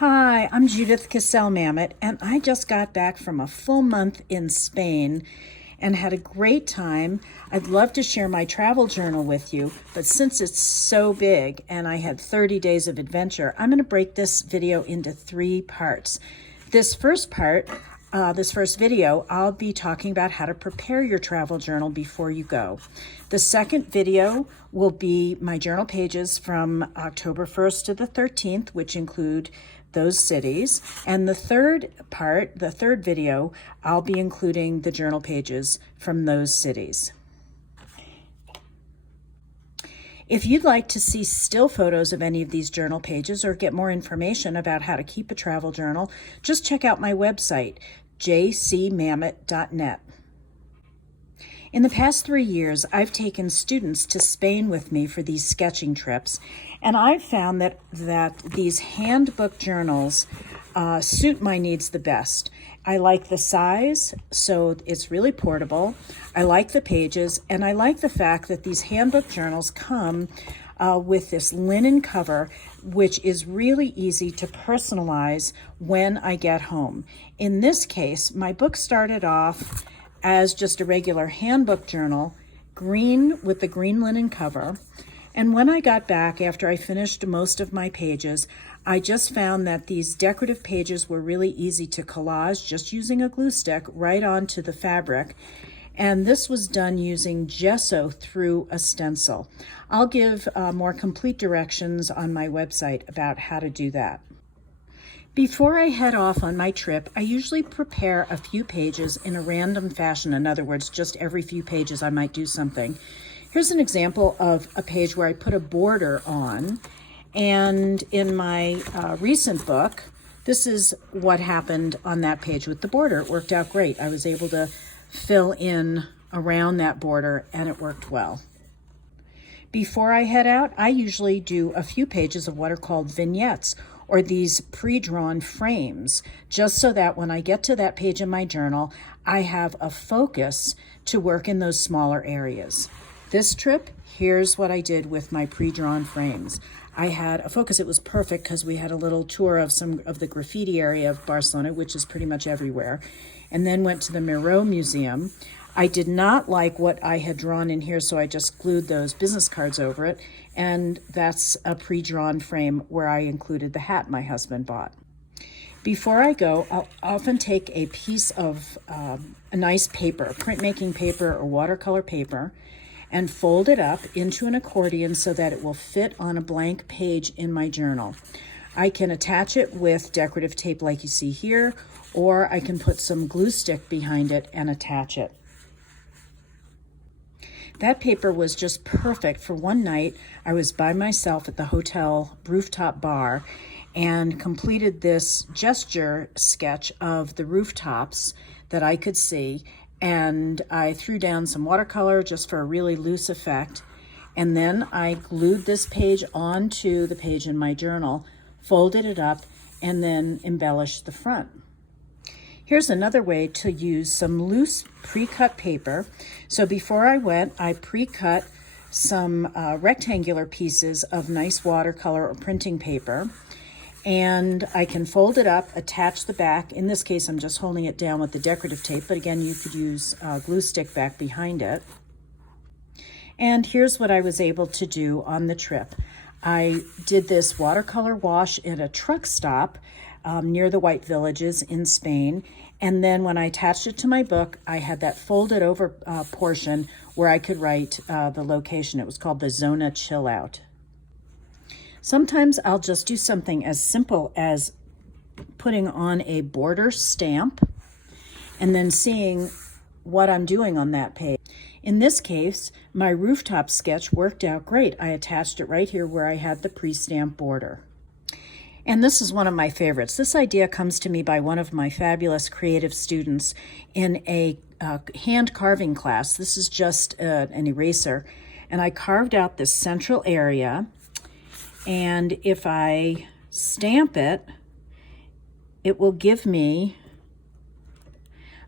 Hi, I'm Judith Cassel-Mamet, and I just got back from a full month in Spain and had a great time. I'd love to share my travel journal with you, but since it's so big and I had 30 days of adventure, I'm going to break this video into 3 parts. This first video, I'll be talking about how to prepare your travel journal before you go. The second video will be my journal pages from October 1st to the 13th, which include those cities. And the third video, I'll be including the journal pages from those cities. If you'd like to see still photos of any of these journal pages or get more information about how to keep a travel journal, just check out my website, jcmamet.net. In the past 3 years, I've taken students to Spain with me for these sketching trips, and I've found that these handbook journals suit my needs the best. I like the size, so it's really portable. I like the pages, and I like the fact that these handbook journals come with this linen cover, which is really easy to personalize when I get home. In this case, my book started off as just a regular handbook journal, green with the green linen cover. And when I got back after I finished most of my pages, I just found that these decorative pages were really easy to collage just using a glue stick right onto the fabric. And this was done using gesso through a stencil. I'll give more complete directions on my website about how to do that. Before I head off on my trip, I usually prepare a few pages in a random fashion. In other words, just every few pages I might do something. Here's an example of a page where I put a border on. And in my recent book, this is what happened on that page with the border. It worked out great. I was able to fill in around that border and it worked well. Before I head out, I usually do a few pages of what are called vignettes, or these pre-drawn frames, just so that when I get to that page in my journal, I have a focus to work in those smaller areas. This trip, here's what I did with my pre-drawn frames. I had a focus. It was perfect because we had a little tour of some of the graffiti area of Barcelona, which is pretty much everywhere, and then went to the Miró Museum. I did not like what I had drawn in here, so I just glued those business cards over it, and that's a pre-drawn frame where I included the hat my husband bought. Before I go, I'll often take a piece of a nice paper, printmaking paper or watercolor paper, and fold it up into an accordion so that it will fit on a blank page in my journal. I can attach it with decorative tape like you see here, or I can put some glue stick behind it and attach it. That paper was just perfect for one night. I was by myself at the hotel rooftop bar and completed this gesture sketch of the rooftops that I could see. And I threw down some watercolor just for a really loose effect. And then I glued this page onto the page in my journal, folded it up, and then embellished the front. Here's another way to use some loose pre-cut paper. So before I went, I pre-cut some rectangular pieces of nice watercolor or printing paper. And I can fold it up, attach the back. In this case, I'm just holding it down with the decorative tape, but again, you could use glue stick back behind it. And here's what I was able to do on the trip. I did this watercolor wash at a truck stop near the White Villages in Spain. And then when I attached it to my book, I had that folded over portion where I could write the location. It was called the Zona Chill Out. Sometimes I'll just do something as simple as putting on a border stamp and then seeing what I'm doing on that page. In this case, my rooftop sketch worked out great. I attached it right here where I had the pre-stamped border. And this is one of my favorites. This idea comes to me by one of my fabulous creative students in a hand carving class. This is just an eraser. And I carved out this central area. And if I stamp it, it will give me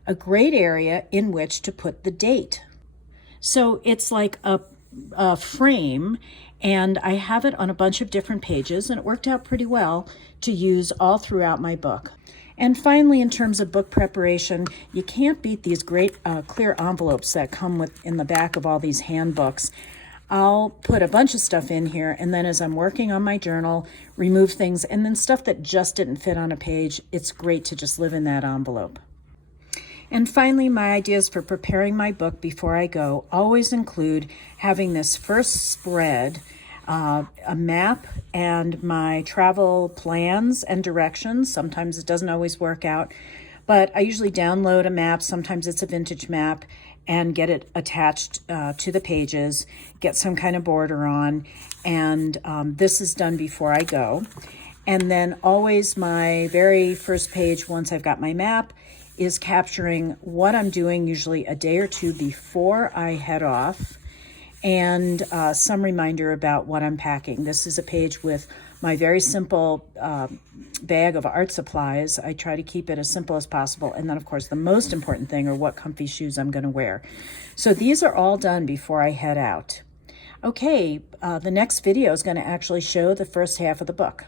a great area in which to put the date. So it's like a frame, and I have it on a bunch of different pages, and it worked out pretty well to use all throughout my book. And finally, in terms of book preparation, you can't beat these great clear envelopes that come in the back of all these handbooks. I'll put a bunch of stuff in here, and then as I'm working on my journal, remove things, and then stuff that just didn't fit on a page, it's great to just live in that envelope. And finally, my ideas for preparing my book before I go always include having this first spread, a map and my travel plans and directions. Sometimes it doesn't always work out, but I usually download a map. Sometimes it's a vintage map, and get it attached to the pages, get some kind of border on, and this is done before I go. And then always my very first page, once I've got my map, is capturing what I'm doing, usually a day or two before I head off, and some reminder about what I'm packing. This is a page with my very simple bag of art supplies. I try to keep it as simple as possible. And then, of course, the most important thing are what comfy shoes I'm going to wear. So these are all done before I head out. Okay, the next video is going to actually show the first half of the book.